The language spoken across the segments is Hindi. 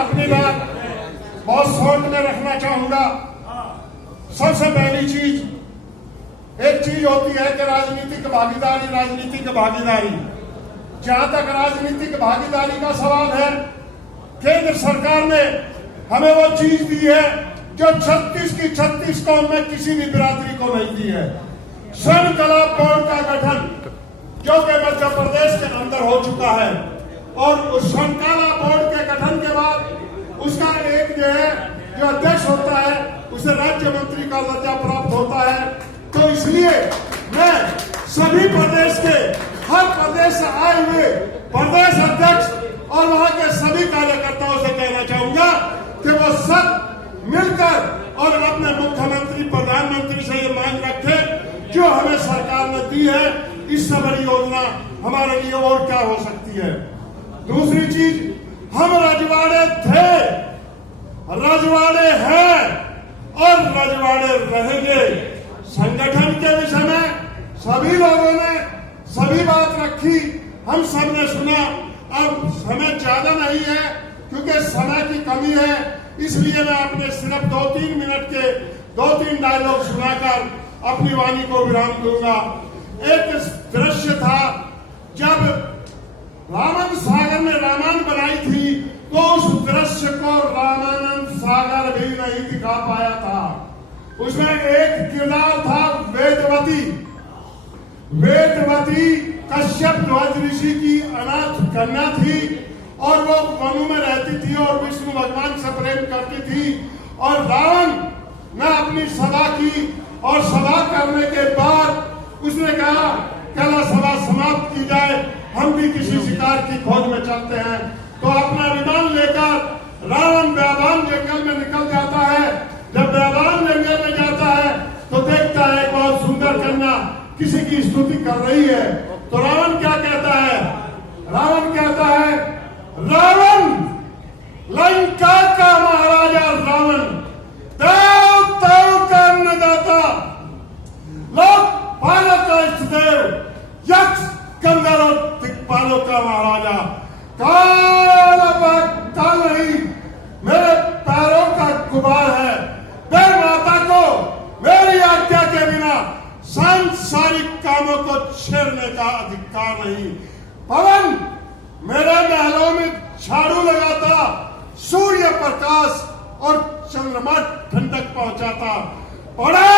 अपनी बात बहुत शॉर्ट में रखना चाहूंगा। सबसे पहली चीज, एक चीज होती है कि राजनीतिक भागीदारी। जहां तक राजनीतिक भागीदारी का सवाल है, केंद्र सरकार ने हमें वो चीज दी है जो 36 की 36 कौम में किसी भी बिरादरी को नहीं दी है। स्वर्ण कला बोर्ड का गठन जो कि मध्य प्रदेश के अंदर हो चुका है, और उस स्वर्ण कला बोर्ड के गठन के बाद उसका एक जो अध्यक्ष होता है उसे राज्य मंत्री का दर्जा प्राप्त होता है। तो इसलिए मैं सभी प्रदेश के, हर प्रदेश से आए हुए प्रदेश अध्यक्ष और वहां के सभी कार्यकर्ताओं से कहना चाहूंगा कि वो सब मिलकर और अपने मुख्यमंत्री, प्रधानमंत्री से ये मांग रखें जो हमें सरकार ने दी है, इससे बड़ी योजना हमारे लिए और क्या हो सकती है। दूसरी चीज, हम रजवाड़े थे, रजवाड़े हैं और रजवाड़े रहेंगे। संगठन के विषय में सभी लोगों ने सभी बात रखी, हम सब ने सुना। अब समय ज्यादा नहीं है क्योंकि समय की कमी है, इसलिए मैं अपने सिर्फ 2-3 मिनट के 2-3 डायलॉग सुनाकर अपनी वाणी को विराम दूंगा। एक दृश्य था जब रामानंद सागर ने रामायण बनाई थी, तो उस दृश्य को रामानंद सागर भी नहीं दिखा पाया था। उसमें एक किरदार था वेदवती। वेदवती कश्यप ध्वज ऋषि की अनाथ कन्या थी और वो वनु में रहती थी और विष्णु भगवान से प्रेम करती थी। और रावण ने अपनी सभा की और सभा करने के बाद उसने कहा कला सभा समाप्त की जाए, हम भी किसी शिकार की खोज में चलते हैं। तो अपना विमान लेकर रावण व्यापान जंगल में निकल जाता है। जब व्यापान जंगल में जाता है तो देखता है बहुत सुंदर कन्या किसी की स्तुति कर रही है। तो रावण क्या कहता है? रावण कहता है, रावण लंका का महाराजा रावण, देवताओं का अन्नदाता, लोकपालों का इष्टदेव, यक्ष गंधर्व दिक्पालों का महाराजा, काल नहीं मेरे पैरों का गुबार है। वे माता को मेरी आज्ञा के बिना सांसारिक कामों को छेड़ने का अधिकार नहीं। पवन मेरे महलों में झाड़ू लगाता, सूर्य प्रकाश और चंद्रमा ठंडक पहुंचाता। बड़े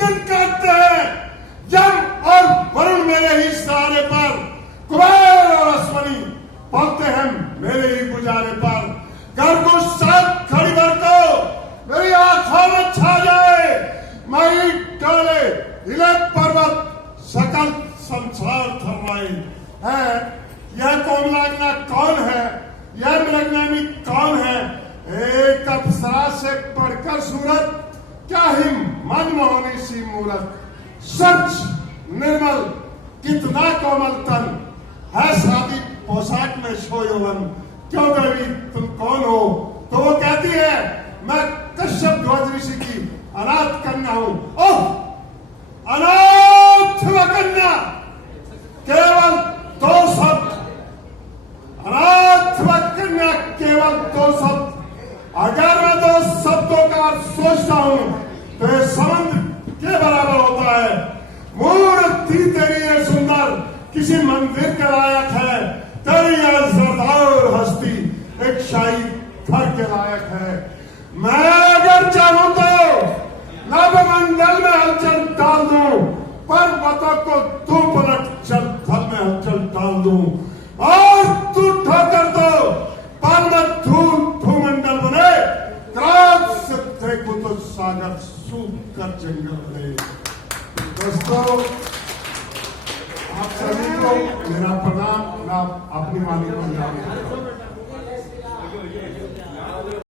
दिन करते हैं यम और वरुण मेरे ही सहारे पर, कुबेर और अश्वनी पहुंचते हैं मेरे ही गुजारे पर। घर को साथ खड़ी कर दो, मेरी आंखों में छा जाए, माई डाले हिले पर्वत, सकल संसार थर्राए। है यह कोमलांगना कौन है? यह मृगनयनी कौन है? एक अप्सरा से बढ़कर सूरत, क्या ही मनमोहनी सी मूरत, सच निर्मल कितना कोमल तन, है शादी पोशाक में शोयवन, क्यों देवी तुम कौन हो? तो वो कहती है मैं कश्यप ध्वज ऋषि की अनाथ कन्या हूं। ओह, अनाथ कन्या, केवल 2 शब्द, अनाथ कन्या, केवल 2 शब्द। अगर मैं 2 शब्दों का अर्थ सोचता हूं तो ये संबंध के बराबर होता है। मूर्ति तेरी ये सुंदर किसी मंदिर के लायक है, तेरी यह ज़रदार हस्ती एक शाही घर के लायक है। मैं अगर चाहूं तो नवमंडल में हलचल डाल दूं, पर्वतों को 2 पलट चल थल में हलचल डाल दूं, और तू ठोकर दो पर्वत धूल भूमंडल बने, क्रांत से देखो तो सागर सूख कर जंगल बने। दोस्तों, आप सभी को मेरा प्रणाम, अपनी वाणी को